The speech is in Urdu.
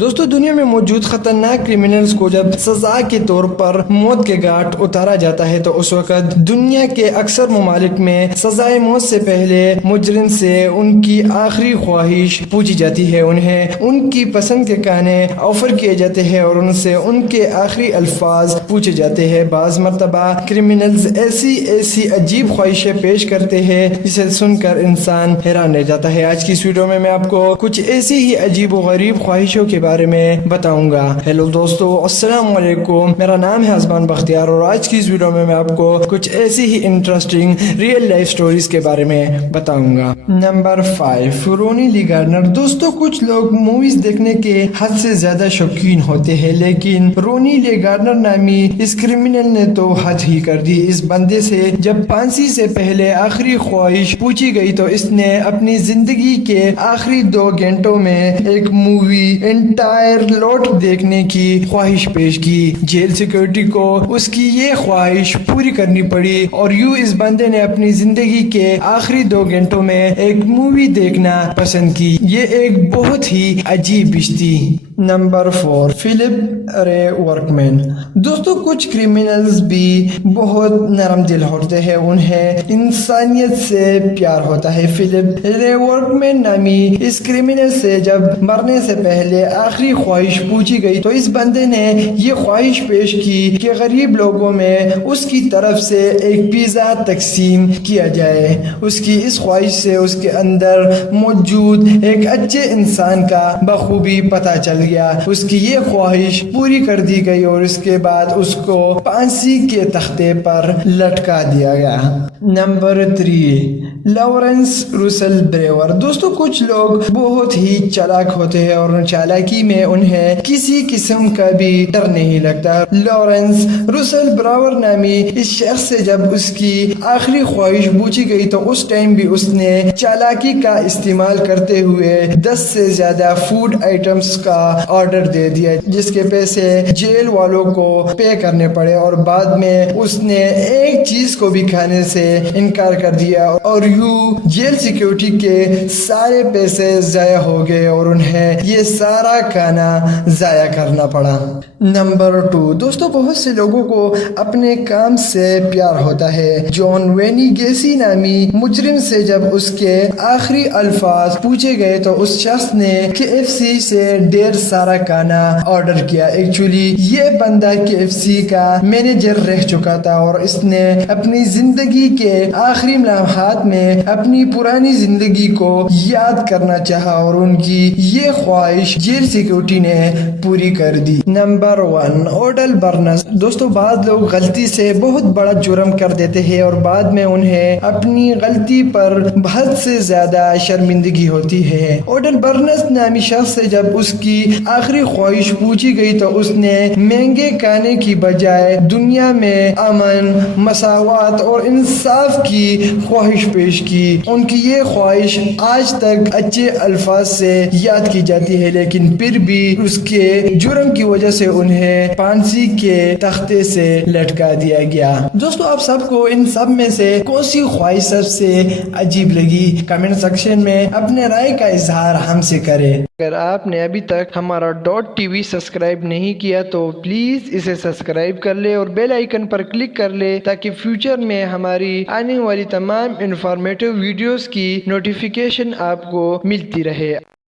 دوستو دنیا میں موجود خطرناک کرمنلز کو جب سزا کے طور پر موت کے گھاٹ اتارا جاتا ہے تو اس وقت دنیا کے اکثر ممالک میں سزائے موت سے پہلے مجرم سے ان کی آخری خواہش پوچھی جاتی ہے، انہیں ان کی پسند کے کھانے آفر کیے جاتے ہیں اور ان سے ان کے آخری الفاظ پوچھے جاتے ہیں۔ بعض مرتبہ کرمنلز ایسی عجیب خواہشیں پیش کرتے ہیں جسے سن کر انسان حیران رہ جاتا ہے۔ آج کی اس ویڈیو میں آپ کو کچھ ایسی ہی عجیب و غریب خواہشوں کے بارے میں بتاؤں گا۔ ہیلو دوستو، السلام علیکم، میرا نام ہے ازمان بختیار اور آج کی اس ویڈیو میں آپ کو کچھ ایسی ہی انٹرسٹنگ ریئل لائف سٹوریز کے بارے میں بتاؤں گا۔ نمبر 5، رونی لی گارڈنر۔ دوستو کچھ لوگ موویز دیکھنے کے حد سے زیادہ شوقین ہوتے ہیں، لیکن رونی لی گارڈنر نامی اس کرمنل نے تو حد ہی کر دی۔ اس بندے سے جب پھانسی سے پہلے آخری خواہش پوچھی گئی تو اس نے اپنی زندگی کے آخری 2 گھنٹوں میں ایک مووی انٹائر لوٹ دیکھنے کی خواہش پیش کی۔ جیل سیکیورٹی کو اس کی یہ خواہش پوری کرنی پڑی اور یوں اس بندے نے اپنی زندگی کے آخری 2 گھنٹوں میں ایک مووی دیکھنا پسند کی۔ یہ ایک بہت ہی عجیب ڈش تھی۔ نمبر 4، فلپ رے ورکمین۔ دوستو کچھ کرمنلز بھی بہت نرم دل ہوتے ہیں، انہیں انسانیت سے پیار ہوتا ہے۔ فلپ رے ورکمین نامی اس کرمنل سے جب مرنے سے پہلے آخری خواہش پوچھی گئی تو اس بندے نے یہ خواہش پیش کی کہ غریب لوگوں میں اس کی طرف سے ایک پیزا تقسیم کیا جائے۔ اس کی اس خواہش سے اس کے اندر موجود ایک اچھے انسان کا بخوبی پتہ چل گیا۔ اس کی یہ خواہش پوری کر دی گئی اور اس کے بعد اس کو پھانسی کے تختے پر لٹکا دیا گیا۔ نمبر 3، لارنس رسل بریور۔ دوستو کچھ لوگ بہت ہی چالاک ہوتے ہیں اور چالاکی میں انہیں کسی قسم کا بھی ڈر نہیں لگتا۔ لارنس رسل بریور نامی اس شخص سے جب اس کی آخری خواہش پوچھی گئی تو اس ٹائم بھی اس نے چالاکی کا استعمال کرتے ہوئے 10 سے زیادہ فوڈ آئٹمز کا آرڈر دے دیا، جس کے پیسے جیل والوں کو پے کرنے پڑے اور بعد میں اس نے ایک چیز کو بھی کھانے سے انکار کر دیا اور یوں جیل سیکیورٹی کے سارے پیسے ضائع ہو گئے اور انہیں یہ سارا کھانا ضائع کرنا پڑا۔ نمبر 2، دوستو بہت سے لوگوں کو اپنے کام سے پیار ہوتا ہے۔ جان وینی گیسی نامی مجرم سے جب اس کے آخری الفاظ پوچھے گئے تو اس شخص نے KFC سے ڈھیر سارا کھانا آرڈر کیا۔ ایکچولی یہ بندہ KFC کا مینیجر رہ چکا تھا اور اس نے اپنی زندگی کے آخری لمحات میں اپنی پرانی زندگی کو یاد کرنا چاہا اور ان کی یہ خواہش جیل سیکیورٹی نے پوری کر دی۔ Number 1، Odile Burns. دوستو بعض لوگ غلطی سے بہت بڑا جرم کر دیتے ہیں اور بعد میں انہیں اپنی غلطی پر حد سے زیادہ شرمندگی ہوتی ہے۔ اوڈل برنس نامی شخص سے جب اس کی آخری خواہش پوچھی گئی تو اس نے مہنگے کھانے کی بجائے دنیا میں امن، مساوات اور انصاف کی خواہش پیش کی۔ ان کی یہ خواہش آج تک اچھے الفاظ سے یاد کی جاتی ہے، لیکن پھر بھی اس کے جرم کی وجہ سے انہیں پھانسی کے تختے سے لٹکا دیا گیا۔ دوستو آپ سب کو ان سب میں سے کون سی خواہش سب سے عجیب لگی؟ کمنٹ سیکشن میں اپنے رائے کا اظہار ہم سے کریں۔ اگر آپ نے ابھی تک ہمارا .tv سبسکرائب نہیں کیا تو پلیز اسے سبسکرائب کر لے اور بیل آئیکن پر کلک کر لے تاکہ فیوچر میں ہماری آنے والی تمام انفارمیٹیو ویڈیوز کی نوٹیفیکیشن آپ کو ملتی رہے۔